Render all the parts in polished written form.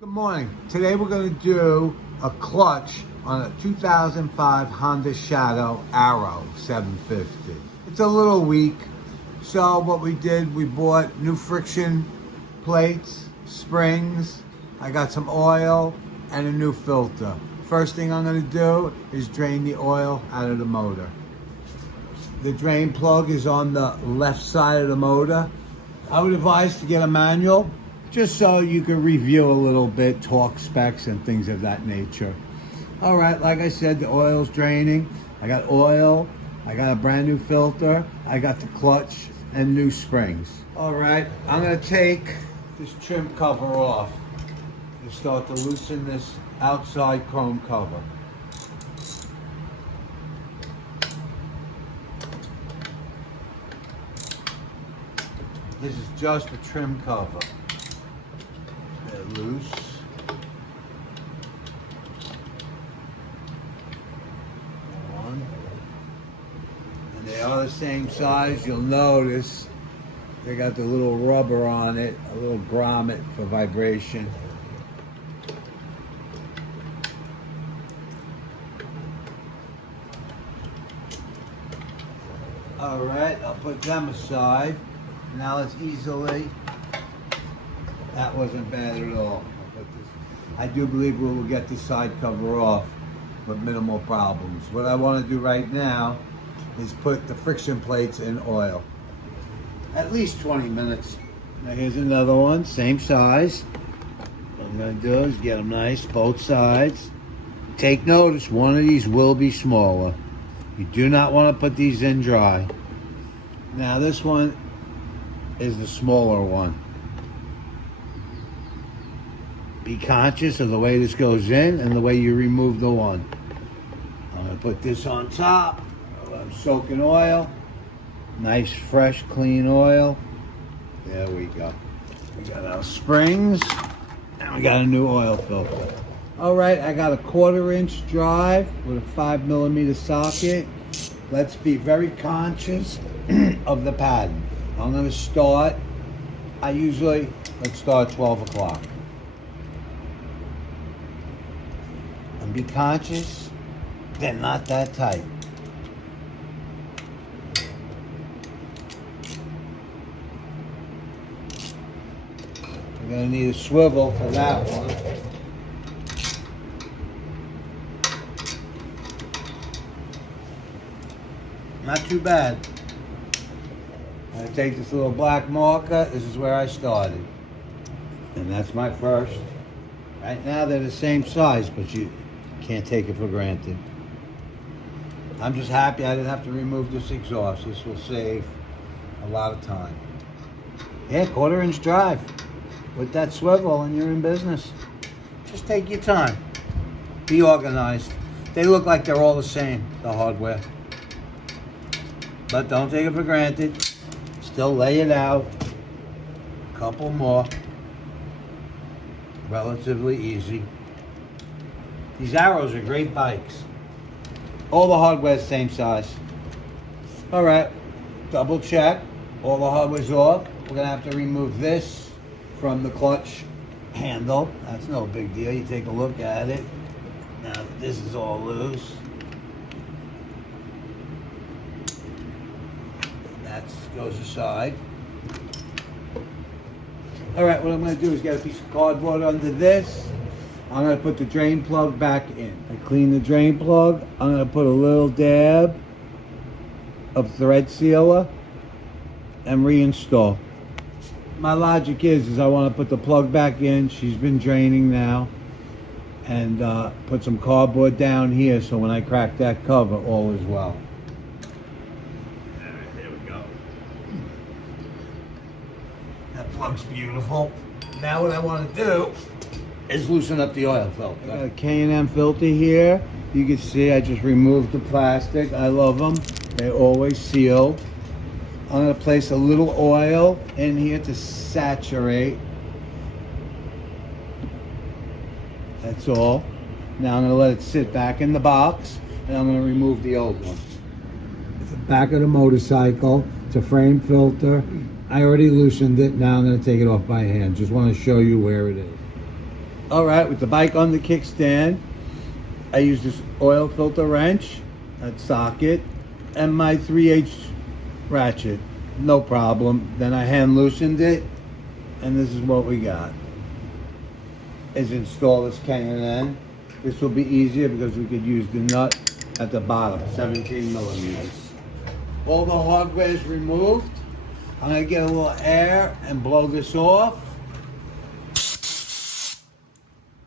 Good morning. Today we're going to do a clutch on a 2005 Honda Shadow Arrow 750. It's a little weak, so what we did, we bought new friction plates, springs, I got some oil, and a new filter. First thing I'm going to do is drain the oil out of the motor. The drain plug is on the left side of the motor. I would advise to get a manual, just so you can review a little bit, torque specs and things of that nature. All right, like I said, the oil's draining. I got oil, I got a brand new filter, I got the clutch and new springs. All right, I'm gonna take this trim cover off and start to loosen this outside chrome cover. This is just a trim cover. They're loose. One. And they are the same size. You'll notice they got the little rubber on it, a little grommet for vibration. All right, I'll put them aside. Now let's easily, that wasn't bad at all. I do believe we will get the side cover off with minimal problems. What I want to do right now is put the friction plates in oil. At least 20 minutes. Now here's another one, same size. What I'm going to do is get them nice, both sides. Take notice, one of these will be smaller. You do not want to put these in dry. Now this one is the smaller one. Be conscious of the way this goes in and the way you remove the one. I'm going to put this on top. I'm soaking oil. Nice, fresh, clean oil. There we go. We got our springs and we got a new oil filter. All right, I got a 1/4-inch drive with a 5mm socket. Let's be very conscious of the pattern. I'm going to start, let's start at 12 o'clock. And be conscious, they're not that tight. We're going to need a swivel for that one. Not too bad. I'm going to take this little black marker. This is where I started. And that's my first. Right now they're the same size, but you can't take it for granted. I'm just happy I didn't have to remove this exhaust. This will save a lot of time. Yeah, 1/4-inch drive. With that swivel and you're in business. Just take your time. Be organized. They look like they're all the same, the hardware. But don't take it for granted. Still lay it out. A couple more. Relatively easy. These Arrows are great bikes. All the hardware's same size. All right, double check. All the hardware's off. We're gonna have to remove this from the clutch handle. That's no big deal. You take a look at it. Now this is all loose. That goes aside. All right, what I'm going to do is get a piece of cardboard under this. I'm going to put the drain plug back in. I clean the drain plug. I'm going to put a little dab of thread sealer and reinstall. My logic is I want to put the plug back in. She's been draining now. And put some cardboard down here so when I crack that cover, all is well. That plug's beautiful. Now what I want to do is loosen up the oil filter. I got a K&M filter here. You can see I just removed the plastic. I love them. They always seal. I'm going to place a little oil in here to saturate. That's all. Now I'm going to let it sit back in the box and I'm going to remove the old one. It's the back of the motorcycle. It's a frame filter. I already loosened it. Now I'm going to take it off by hand. Just want to show you where it is. All right, with the bike on the kickstand, I use this oil filter wrench, that socket, and my 3/8 ratchet. No problem. Then I hand loosened it, and this is what we got. Is install this K&N. This will be easier because we could use the nut at the bottom, 17 millimeters. All the hardware is removed. I'm gonna get a little air and blow this off.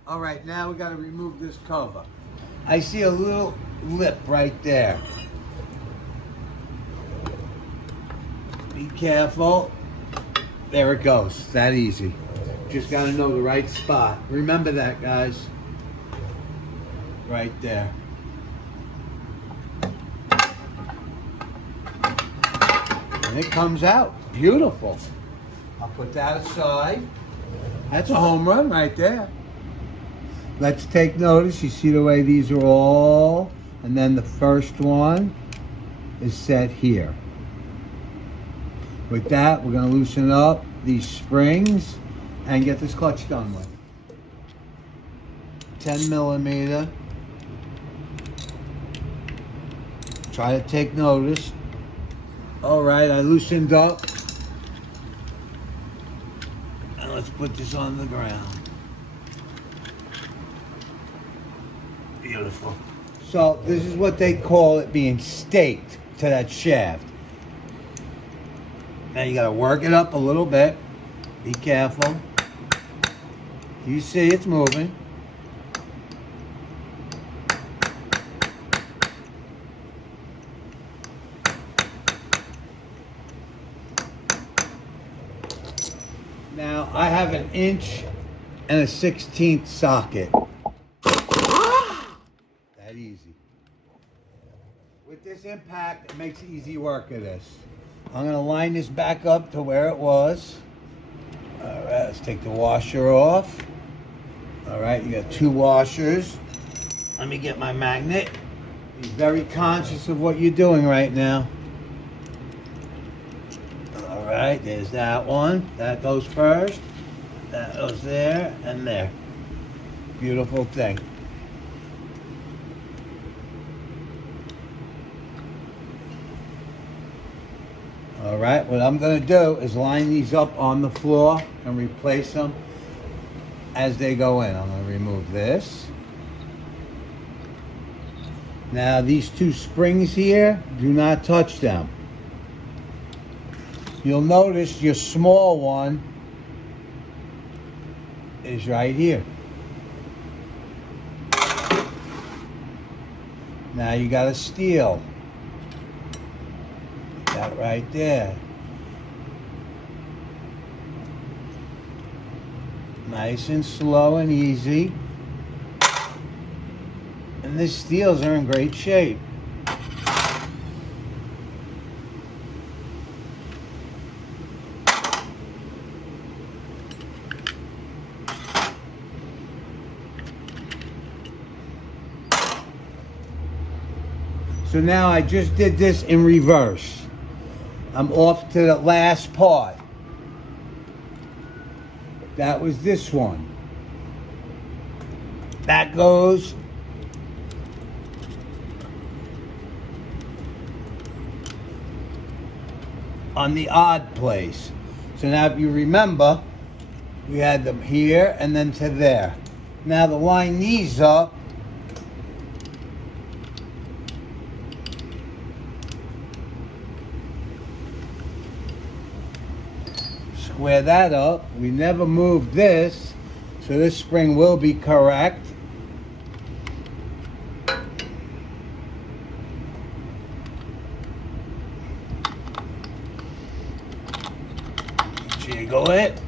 All right, now we gotta remove this cover. I see a little lip right there. Be careful. There it goes, that easy. Just gotta know the right spot. Remember that, guys. Right there. And it comes out, beautiful. I'll put that aside. That's a home run right there. Let's take notice. You see the way these are all, and then the first one is set here. With that, we're gonna loosen up these springs and get this clutch done with. 10 millimeter. Try to take notice. All right, I loosened up. And let's put this on the ground. Beautiful. So this is what they call it being staked to that shaft. Now you gotta work it up a little bit. Be careful. You see it's moving. Now I have an 1 1/16 socket. That easy. With this impact, it makes easy work of this. I'm gonna line this back up to where it was. All right, let's take the washer off. All right, you got 2 washers. Let me get my magnet. Be very conscious of what you're doing right now. All right, there's that one. That goes first. That goes there and there. Beautiful thing. All right, what I'm gonna do is line these up on the floor and replace them as they go in. I'm gonna remove this. Now these 2 springs here, do not touch them. You'll notice your small one is right here. Now you got a steel. That right there. Nice and slow and easy. And these steels are in great shape. So now I just did this in reverse. I'm off to the last part. That was this one. That goes on the odd place. So now if you remember, we had them here and then to there. Now to line these up, square that up. We never moved this, so this spring will be correct. Jiggle it.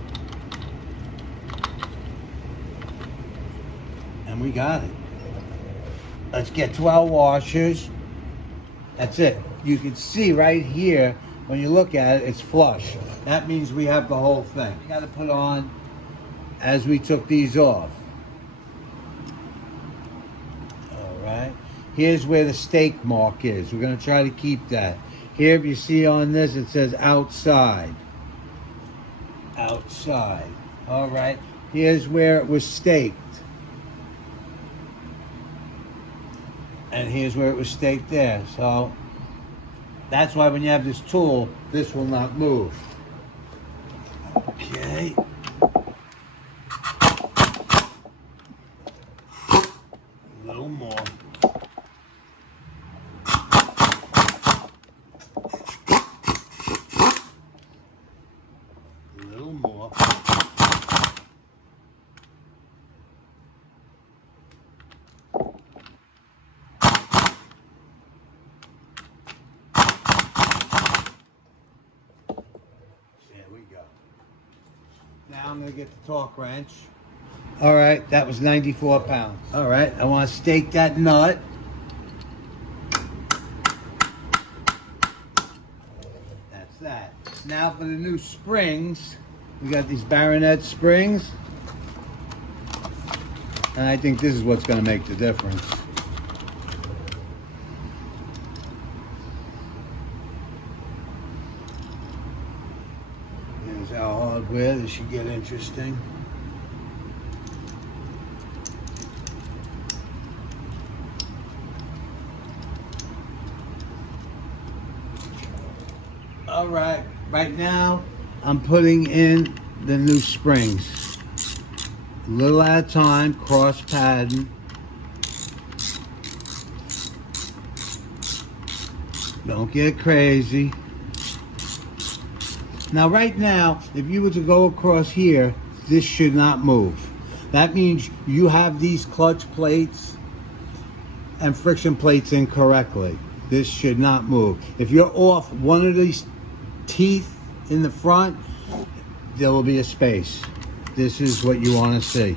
And we got it. Let's get to our washers. That's it. You can see right here, when you look at it, it's flush. That means we have the whole thing. You got to put on as we took these off. All right. Here's where the stake mark is. We're going to try to keep that. Here, if you see on this, it says outside. Outside. All right. Here's where it was staked. And here's where it was staked there. So that's why when you have this tool, this will not move. Okay. A little more. A little more. There we go. Now I'm going to get the torque wrench. All right, that was 94 pounds. All right, I want to stake that nut. That's that. Now for the new springs. We got these baronet springs. And I think this is what's going to make the difference. Here's our hardware. This should get interesting. All right, right now I'm putting in the new springs. A little at a time, cross pattern. Don't get crazy. Now right now, if you were to go across here, this should not move. That means you have these clutch plates and friction plates incorrectly. This should not move. If you're off one of these teeth in the front, there will be a space. This is what you want to see.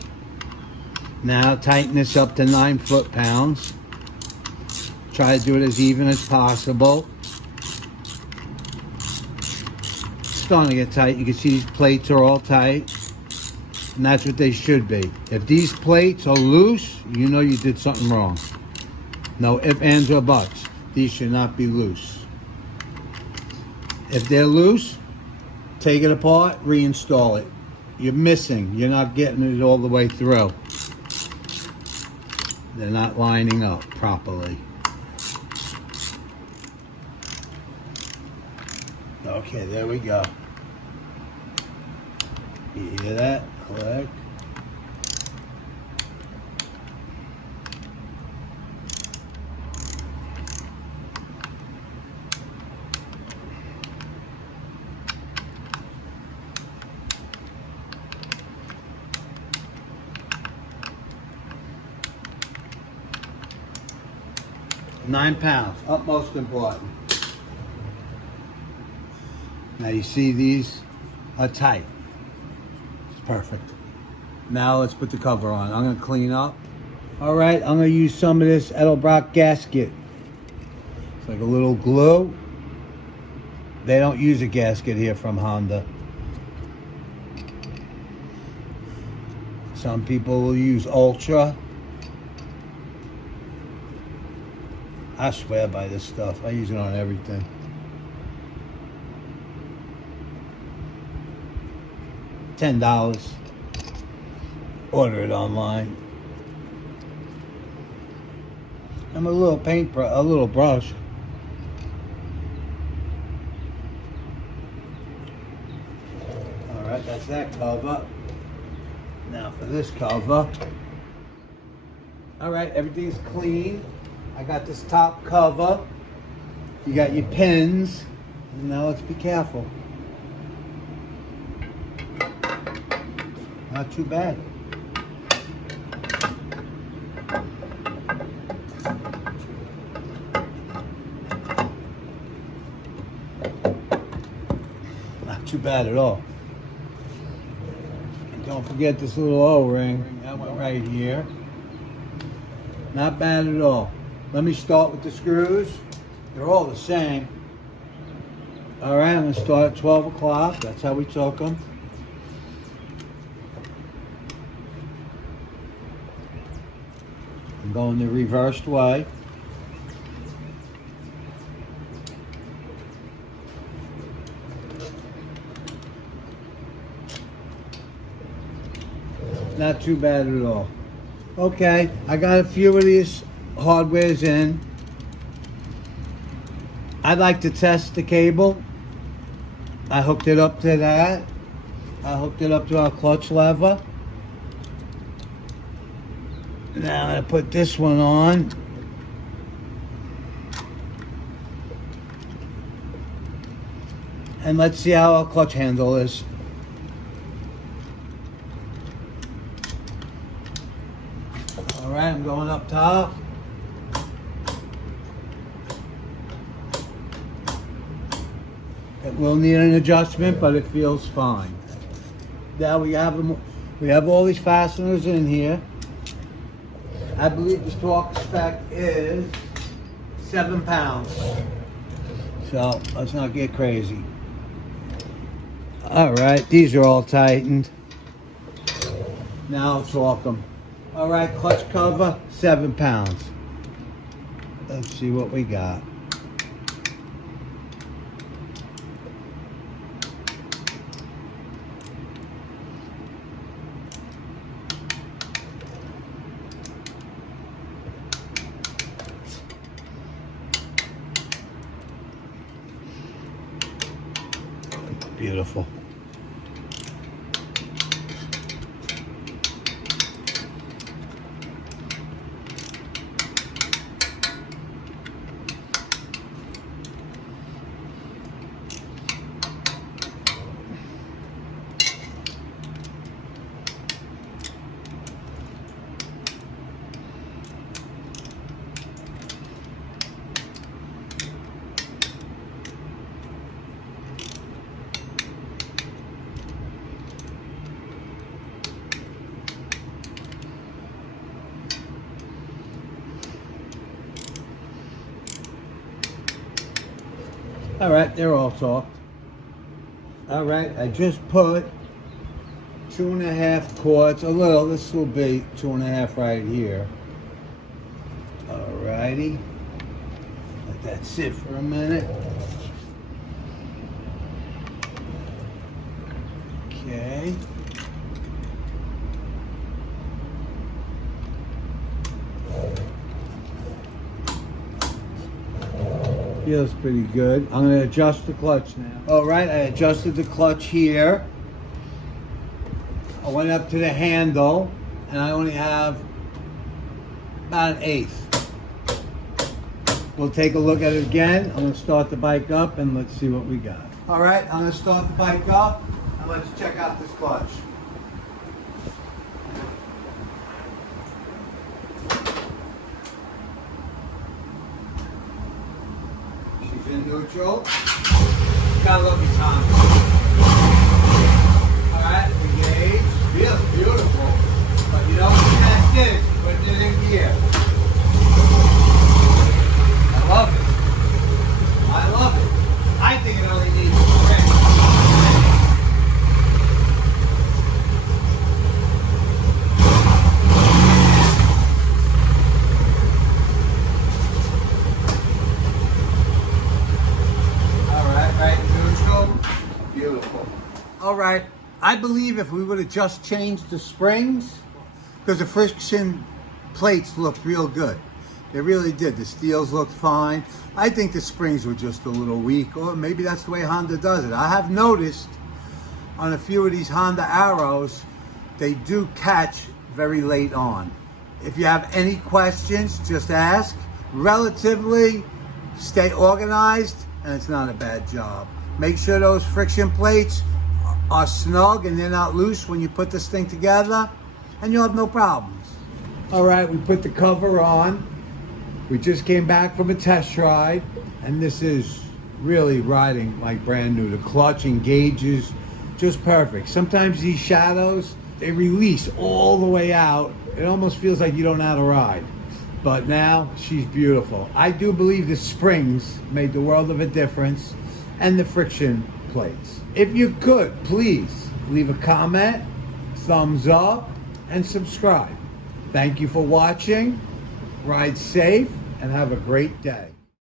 Now tighten this up to 9 foot-pounds. Try to do it as even as possible. It's starting to get tight. You can see these plates are all tight. And that's what they should be. If these plates are loose, you know you did something wrong. No ifs, ands, or buts. These should not be loose. If they're loose, take it apart, reinstall it. You're missing. You're not getting it all the way through. They're not lining up properly. Okay, there we go. You hear that? Click. £9, utmost important. Now you see these are tight. It's perfect. Now let's put the cover on. I'm gonna clean up. All right, I'm gonna use some of this Edelbrock gasket. It's like a little glue. They don't use a gasket here from Honda. Some people will use Ultra. I swear by this stuff. I use it on everything. $10. Order it online. I'm a little a little brush. All right, that's that cover. Now for this cover. All right, everything's clean. I got this top cover. You got your pins. And now let's be careful. Not too bad. Not too bad at all. And don't forget this little O-ring. That went right here. Not bad at all. Let me start with the screws. They're all the same. All right, I'm gonna start at 12 o'clock. That's how we took them. I'm going the reversed way. Not too bad at all. Okay, I got a few of these hardwares in. I'd like to test the cable. I hooked it up to that. I hooked it up to our clutch lever. Now I'm going to put this one on. And let's see how our clutch handle is. All right, I'm going up top. It will need an adjustment, but it feels fine. Now we have all these fasteners in here. I believe the torque spec is 7 pounds. So let's not get crazy. All right, these are all tightened. Now torque them. All right, clutch cover, 7 pounds. Let's see what we got. Beautiful. All right, they're all torqued. All right, I just put 2.5 quarts, a little, this will be 2.5 right here. All righty, let that sit for a minute. Okay. Feels pretty good. I'm going to adjust the clutch now. All right, I adjusted the clutch here. I went up to the handle, and I only have about 1/8. We'll take a look at it again. I'm going to start the bike up, and let's see what we got. All right, I'm going to start the bike up, and let's check out this clutch. In neutral. Gotta love these Hondas. Alright, engage. Feels beautiful. But you know what the test is? Putting it in gear. I love it. I love it. I think it only needs a spring. Beautiful. All right, I believe if we would have just changed the springs, because the friction plates looked real good. They really did. The steels looked fine. I think the springs were just a little weak, or maybe that's the way Honda does it. I have noticed on a few of these Honda Arrows, they do catch very late on. If you have any questions, just ask. Relatively, stay organized, and it's not a bad job. Make sure those friction plates are snug and they're not loose when you put this thing together, and you'll have no problems. All right, we put the cover on. We just came back from a test ride, and this is really riding like brand new. The clutch engages just perfect. Sometimes these shadows, they release all the way out. It almost feels like you don't know how to ride. But now she's beautiful. I do believe the springs made the world of a difference, and the friction plates. If you could, please leave a comment, thumbs up, and subscribe. Thank you for watching. Ride safe and have a great day.